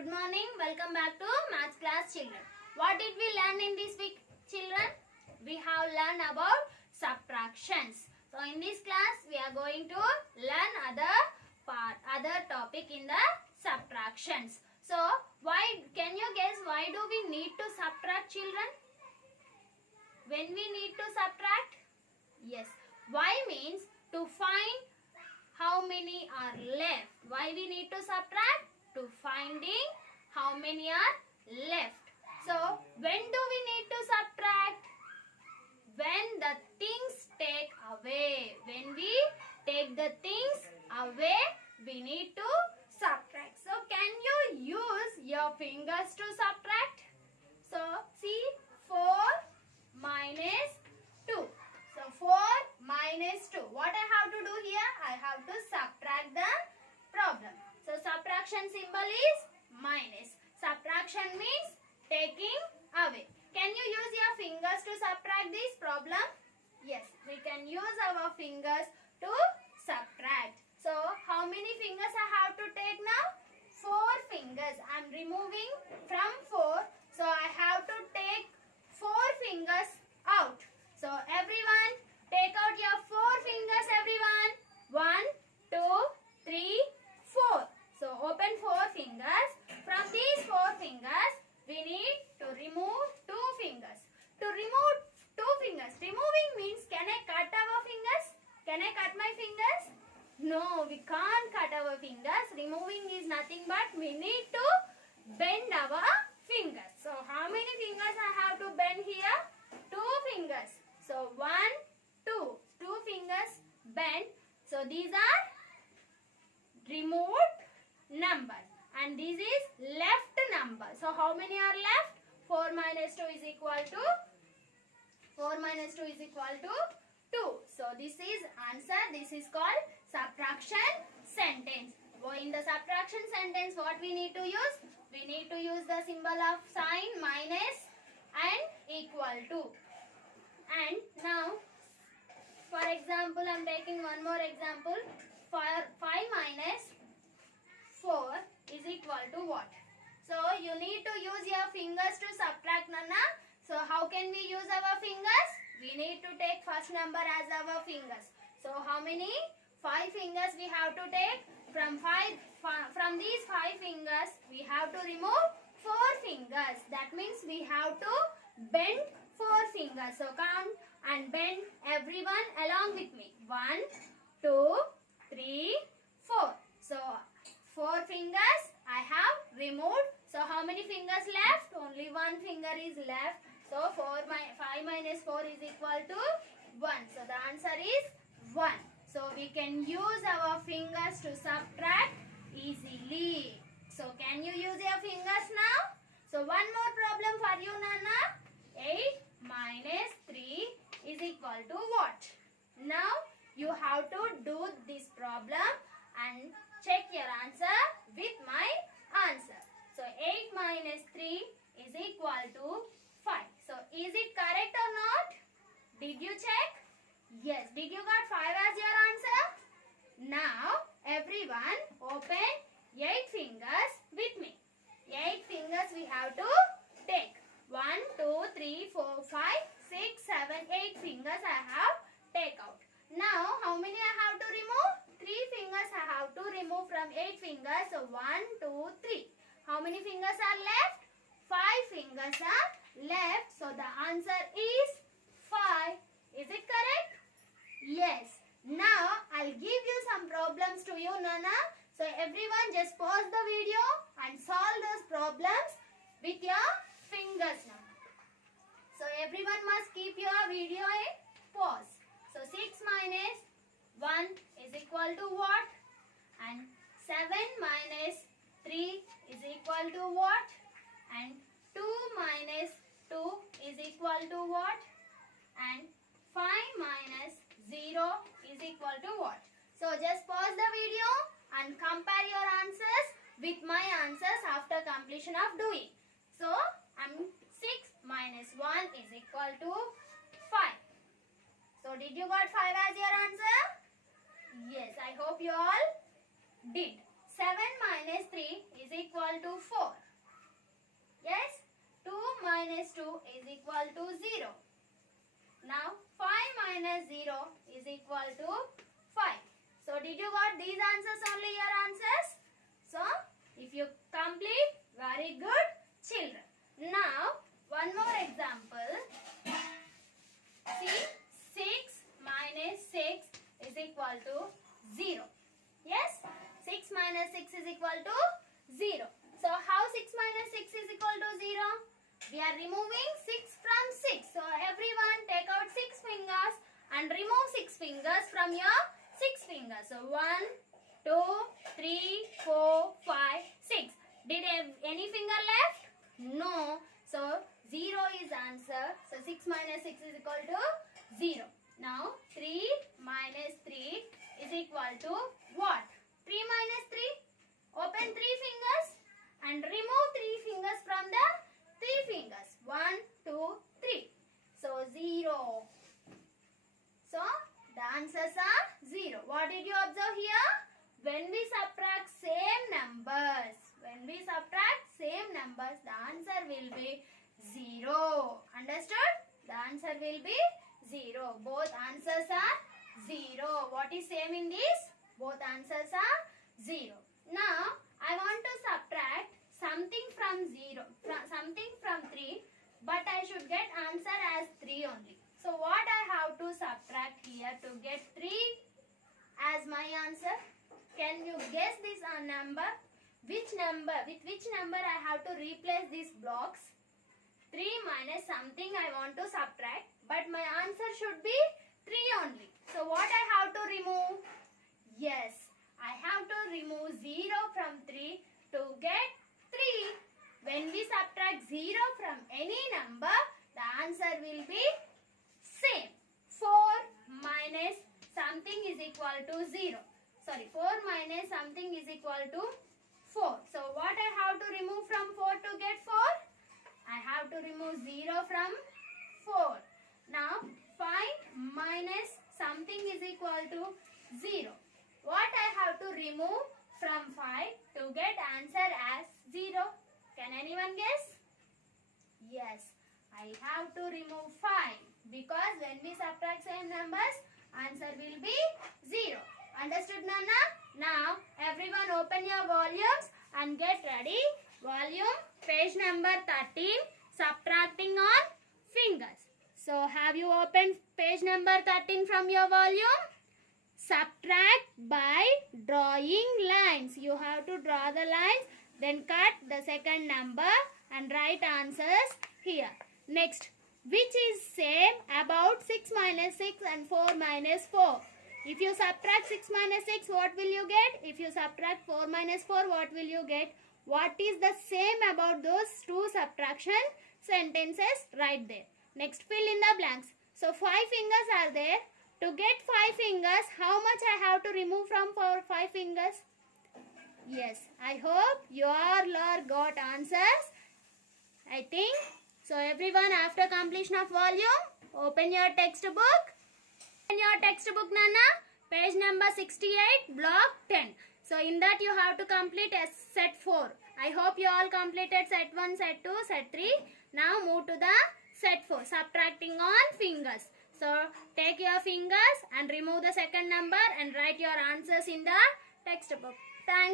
Good morning. Welcome back to Maths class, children. What did we learn in this week, children? We have learned about subtractions. So in this class, we are going to learn other topic in the subtractions. So can you guess why do we need to subtract, children? When we need to subtract? Yes. Why means to find how many are left. Why we need to subtract? To finding how many are left. So when do we need to subtract? When the things take away. When we take the things away, we need to subtract. So can you use your fingers to subtract? So see, 4 minus 2. So 4 minus 2. What I have to do here? I have to subtract the problem. So subtraction symbol is minus. Subtraction means taking away. Can you use your fingers to subtract this problem? Yes, we can use our fingers to subtract. So how many fingers I have to take now? 4 fingers. I am removing from 4. So I have to take 4 fingers out. So everyone, take out your 4 fingers, everyone. 1, 2, 3, 4. So open 4 fingers. From these 4 fingers, we need to remove 2 fingers. To remove 2 fingers, removing means can I cut our fingers? Can I cut my fingers? No, we can't cut our fingers. Removing is nothing but we need to bend our fingers. So how many fingers I have to bend here? 2 fingers. So 1, 2. 2 fingers bent. So these are removed number. And this is left number. So how many are left? 4 minus 2 is equal to 4 minus 2 is equal to 2. So this is answer. This is called subtraction sentence. In the subtraction sentence, what we need to use? We need to use the symbol of sign minus and equal to. And now, for example, I am taking one more example. 5 minus 4 is equal to what? So you need to use your fingers to subtract, Nana. So how can we use our fingers? We need to take first number as our fingers. So how many? 5 fingers we have to take. From these 5 fingers, we have to remove 4 fingers. That means we have to bend 4 fingers. So count and bend, everyone along with me. 1, 2, 3, 4. So 4 fingers I have removed. So how many fingers left? Only 1 finger is left. So 5 minus 4 is equal to 1. So the answer is 1. So we can use our fingers to subtract easily. So can you use your fingers now? So one more problem for you, Nana. 8 minus 3 is equal to what? Now you have to do this problem and check your answer with my answer. So 8 minus 3 is equal to 5. So is it correct or not? Did you check? Yes. Did you got 5 as your answer? Now everyone open 8 fingers with me. 8 fingers we have to take. 1, 2, 3, 4, 5, 6, 7, 8 fingers I have take out. Now how many I have to remove? 3 fingers I have to remove from 8 fingers. So 1, 2, 3. How many fingers are left? 5 fingers are left. So the answer is 5. Is it correct? Yes. Now I'll give you some problems to you, Nana. So everyone just pause the video and solve those problems with your fingers now. So everyone must keep your video in pause. So 6 minus 1 is equal to what? And 7 minus 3 is equal to what? And 2 minus 2 is equal to what? And 5 minus 0 is equal to what? So just pause the video and compare your answers with my answers after completion of doing. So 6 minus 1 is equal to 5. So did you got 5 as your answer? Yes, I hope you all did. 7 minus 3 is equal to 4. these answers only your answers? So, if you complete, very good children. Now, one more example. See, 6 minus 6 is equal to 0. Yes, 6 minus 6 is equal to 0. So, how 6 minus 6 is equal to 0? We are removing 6 from 6. So, everyone take out 6 fingers and remove 6 fingers from your 6 fingers. So, 1, 2, 3, 4, 5, 6. Did any finger left? No. So, 0 is answer. So, 6 minus 6 is equal to 0. Now, 3 minus 3 is equal to what? 3 minus 3. Open 3 fingers and remove 3 fingers from the 3 fingers. 1, 2, 3. So, 0. So, the answers are 0. What did you observe here? When we subtract same numbers, the answer will be 0. Understood? The answer will be 0. Both answers are 0. What is same in this? Both answers are 0. Now, I want to subtract something from 0, something from 3, but I should get answer as 3 only. So, what I have to subtract here to get 3 as my answer? Can you guess this number? With which number I have to replace these blocks? 3 minus something I want to subtract, but my answer should be 3 only. So, what I have to remove? Yes, I have to remove 0 from 3 to get 3. When we subtract 0 from any number, the answer will be same. 4 minus something is equal to 0. Sorry, 4 minus something is equal to 4. So, what I have to remove from 4 to get 4? I have to remove 0 from 4. Now, 5 minus something is equal to 0. What I have to remove from 5 to get answer as 0? Can anyone guess? Yes, I have to remove 5 because when we subtract same numbers, answer will be 0. Understood, Nana? Now, everyone open your volumes and get ready. Volume, page number 13, subtracting on fingers. So, have you opened page number 13 from your volume? Subtract by drawing lines. You have to draw the lines, then cut the second number and write answers here. Next, which is same about 6 minus 6 and 4 minus 4? If you subtract 6 minus 6, what will you get? If you subtract 4 minus 4, what will you get? What is the same about those two subtraction sentences right there? Next, fill in the blanks. So, 5 fingers are there. To get 5 fingers, how much I have to remove from 5 fingers? Yes, I hope you all got answers. I think. So, everyone, after completion of volume, open your textbook. In your textbook, Nana, page number 68, block 10. So, in that you have to complete set 4. I hope you all completed set 1, set 2, set 3. Now, move to the set 4, subtracting on fingers. So, take your fingers and remove the second number and write your answers in the textbook. Thanks.